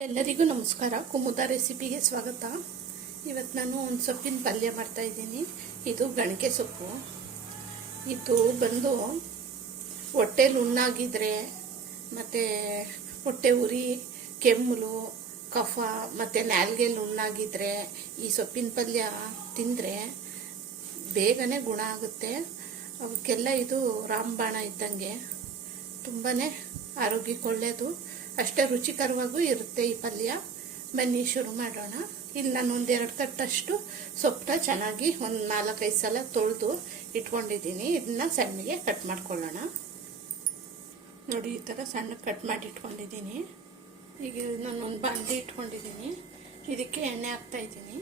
ಎಲ್ಲರಿಗೂ ನಮಸ್ಕಾರ. ಕುಮುದ ರೆಸಿಪಿಗೆ ಸ್ವಾಗತ. ಇವತ್ತು ನಾನು ಒಂದು ಸೊಪ್ಪಿನ ಪಲ್ಯ ಮಾಡ್ತಾ ಇದ್ದೀನಿ. ಇದು ಗಣಕೆ ಸೊಪ್ಪು. ಇದು ಬಂದು ಹೊಟ್ಟೆಲಿ ಹುಣ್ಣಾಗಿದ್ರೆ ಮತ್ತು ಹೊಟ್ಟೆ ಉರಿ, ಕೆಮ್ಮಲು, ಕಫ ಮತ್ತು ನಾಲ್ಗೆಲ್ಲಿ ಹುಣ್ಣಾಗಿದ್ರೆ ಈ ಸೊಪ್ಪಿನ ಪಲ್ಯ ತಿಂದರೆ ಬೇಗನೆ ಗುಣ ಆಗುತ್ತೆ. ಅವಕ್ಕೆಲ್ಲ ಇದು ರಾಮಬಾಣ ಇದ್ದಂಗೆ. ತುಂಬಾ ಆರೋಗ್ಯಕ್ಕೆ ಒಳ್ಳೆಯದು ಅಷ್ಟೇ ರುಚಿಕರವಾಗೂ ಇರುತ್ತೆ ಈ ಪಲ್ಯ. ಬನ್ನಿ ಶುರು ಮಾಡೋಣ. ಇಲ್ಲಿ ನಾನು ಒಂದೆರಡು ಕಟ್ಟಷ್ಟು ಸೊಪ್ಪನ್ನ ಚೆನ್ನಾಗಿ ಒಂದು ನಾಲ್ಕೈದು ಸಲ ತೊಳೆದು ಇಟ್ಕೊಂಡಿದ್ದೀನಿ. ಇದನ್ನ ಸಣ್ಣಗೆ ಕಟ್ ಮಾಡ್ಕೊಳ್ಳೋಣ. ನೋಡಿ, ಈ ಥರ ಸಣ್ಣ ಕಟ್ ಮಾಡಿ ಇಟ್ಕೊಂಡಿದ್ದೀನಿ. ಈಗ ನಾನು ಒಂದು ಬಾಂಡಿ ಇಟ್ಕೊಂಡಿದ್ದೀನಿ. ಇದಕ್ಕೆ ಎಣ್ಣೆ ಹಾಕ್ತಾ ಇದ್ದೀನಿ.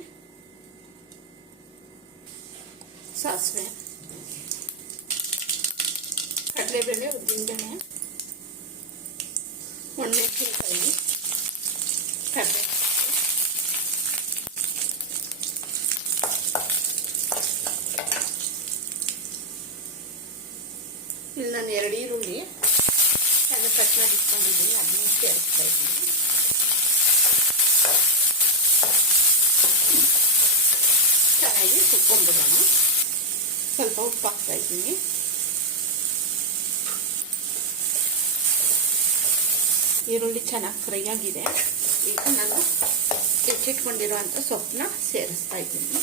ಸಾಸಿವೆ. ಕಡಲೆಬೇಳೆ, ಉದ್ದಿನಬೇಳೆ. ಒಣಮೆಣಸಿನಕಾಯಿ ಇಲ್ಲಿ ನಾನು ಎರಡು ಈರುಳ್ಳಿ ಸಣ್ಣ ಕಟ್ ಮಾಡಿ ಇಟ್ಕೊಂಡಿದ್ದೀನಿ, ಅದನ್ನ ಸೇರಿಸ್ತಾ ಇದ್ದೀನಿ. ಚೆನ್ನಾಗಿ ಸುಟ್ಕೊಂಡ್ಬಿಡೋಣ ಸ್ವಲ್ಪ ಉಪ್ಪು ಹಾಕ್ತಾ ಇದ್ದೀನಿ. ಈರುಳ್ಳಿ ಚೆನ್ನಾಗಿ ಫ್ರೈ ಆಗಿದೆ. ಈಗ ನಾನು ಹೆಚ್ಚಿಟ್ಕೊಂಡಿರೋಂಥ ಸೊಪ್ಪನ್ನ ಸೇರಿಸ್ತಾ ಇದ್ದೀನಿ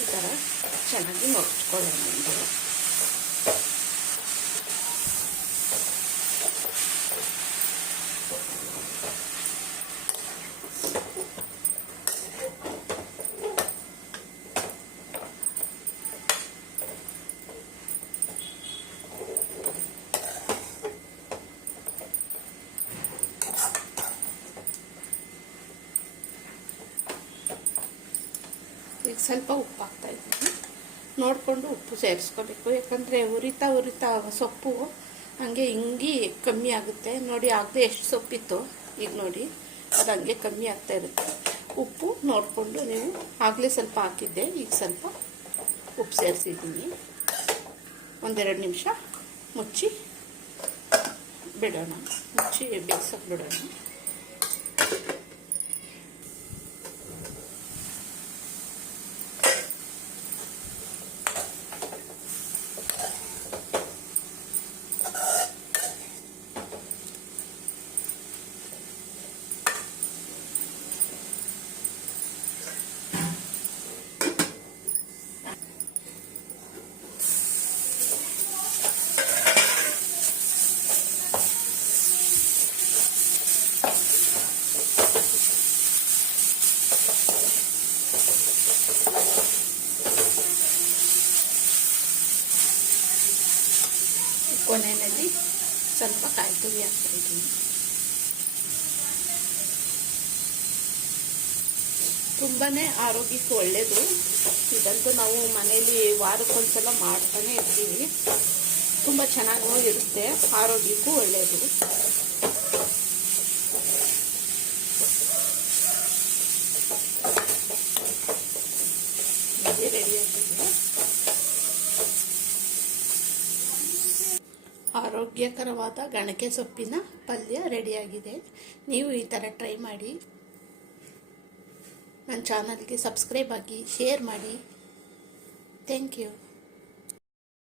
ಈ ಥರ ಚೆನ್ನಾಗಿ ನೋಡ್ಕೊಳ್ಳೋಣ ಇದು ಈಗ ಸ್ವಲ್ಪ ಉಪ್ಪು ಹಾಕ್ತಾ ಇದ್ದೀನಿ ನೋಡಿಕೊಂಡು ಉಪ್ಪು ಸೇರಿಸ್ಕೋಬೇಕು. ಯಾಕಂದರೆ ಉರಿತಾ ಉರಿತಾ ಸೊಪ್ಪು ಹಂಗೆ ಹಿಂಗಿ ಕಮ್ಮಿ ಆಗುತ್ತೆ. ನೋಡಿ, ಆಗದೆ ಎಷ್ಟು ಸೊಪ್ಪಿತ್ತು ಈಗ ನೋಡಿ, ಅದು ಹಂಗೆ ಕಮ್ಮಿ ಆಗ್ತಾ ಇರುತ್ತೆ. ಉಪ್ಪು ನೋಡಿಕೊಂಡು ನೀವು ಆಗಲೇ ಸ್ವಲ್ಪ ಹಾಕಿದ್ದೆ. ಈಗ ಸ್ವಲ್ಪ ಉಪ್ಪು ಸೇರಿಸಿದ್ದೀನಿ. ಒಂದೆರಡು ನಿಮಿಷ ಮುಚ್ಚಿ ಬಿಡೋಣ. ಮುಚ್ಚಿ ಬೇಯಿಸೋಕೆ ಬಿಡೋಣ. ಕೊನೆಯಲ್ಲಿ ಸ್ವಲ್ಪ ಕಾಯಿ ತುರಿ ಹಾಕ್ತಾ ಇದ್ದೀನಿ. ತುಂಬಾ ಆರೋಗ್ಯಕ್ಕೆ ಒಳ್ಳೆಯದು ಇದಂತೂ ನಾವು ಮನೇಲಿ ವಾರಕ್ಕೊಂದ್ಸಲ ಮಾಡ್ತಾನೆ ಇರ್ತೀವಿ. ತುಂಬ ಚೆನ್ನಾಗೂ ಇರುತ್ತೆ. ಆರೋಗ್ಯಕ್ಕೂ ಒಳ್ಳೆಯದು ರೆಡಿ ಆಗಿದೆ ಆರೋಗ್ಯಕರವಾದ ಗಣಕೆ ಸೊಪ್ಪಿನ ಪಲ್ಯ ರೆಡಿಯಾಗಿದೆ. ನೀವು ಈ ಥರ ಟ್ರೈ ಮಾಡಿ. ನನ್ನ ಚಾನಲ್ಗೆ ಸಬ್ಸ್ಕ್ರೈಬ್ ಆಗಿ ಶೇರ್ ಮಾಡಿ. Thank you